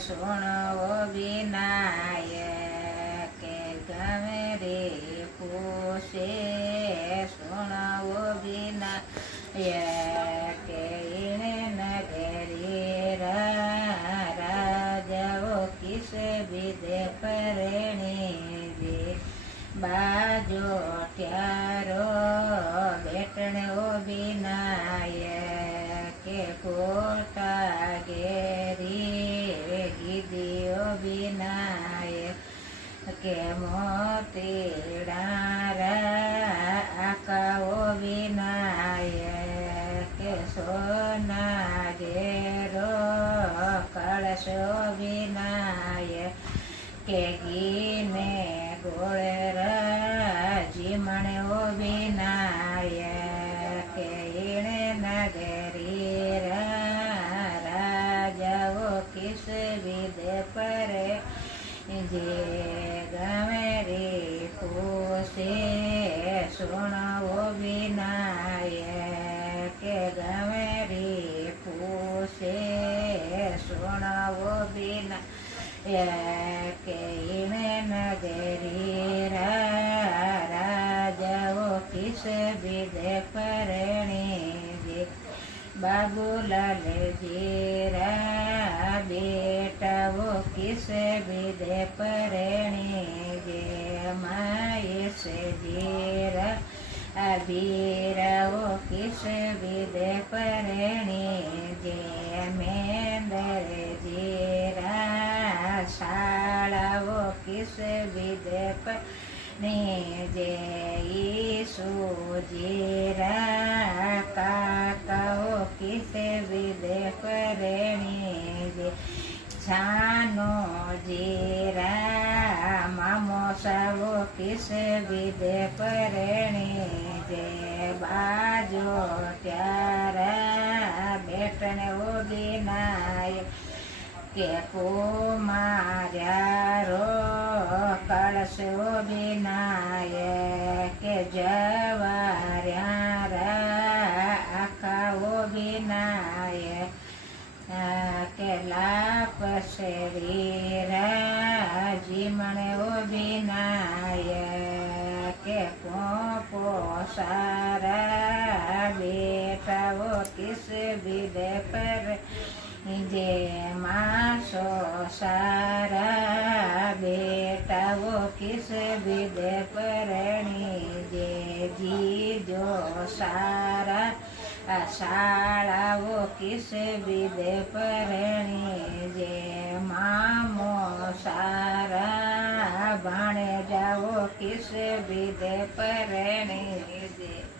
સુણવો વિનાય કે ગમે રે પૂછે સુણવો વિનાય કે એને નગરી રાજાઓ કિસ વિદે પરણી દે બાજો ત્યારો બેટણો વિનાય કે પોતા ઘેરી ગીદીઓ વિનાય કે મોતીડા આકાઓ વિનાય કે સોના ઘેરો કળશો વિનાય કે ગીને ગોળ જીમણો વિનાય કે ઈણે નગરી રાજાઓ કિસ વિદે પરે જે ગમે રે પૂછે સુણવો વિનાય કે ગમે રે પૂછે સુણવો વિનાય કે ઈણે નગરી રાજાઓ કિસ વિદે પરણી જે બાબુલાલ જીરા બેટાઓ કિસ વિદે પરણી જે માયેશ જીરા બીરાઓ કિસ વિદે પરણી જે મેંદર જીરા શાળાઓ કિસ વિદે પરણી જે ઈસુ જીરા કાકાઓ કિસ વિદે પરણી જે છાનો જીરા મામોસાઓ કિસ વિદે પરણી જે બાજો ત્યારા બેટને વિનાય કે કુમાર્યારો કળશો વિનાય કે જવાર્યા આખાઓ વિનાય કે લાપ શરીરા જીમણો વિનાય કે પોપો સારા બેટાઓ કિસ વિદે પર જે માસો સારા બેટાઓ કિસ વિદે પરણી જે જીજો સારા શાળાઓ કિસ વિદે પરણી જે મામો સારા ભાણેજાઓ કિસ વિદે પરણી જે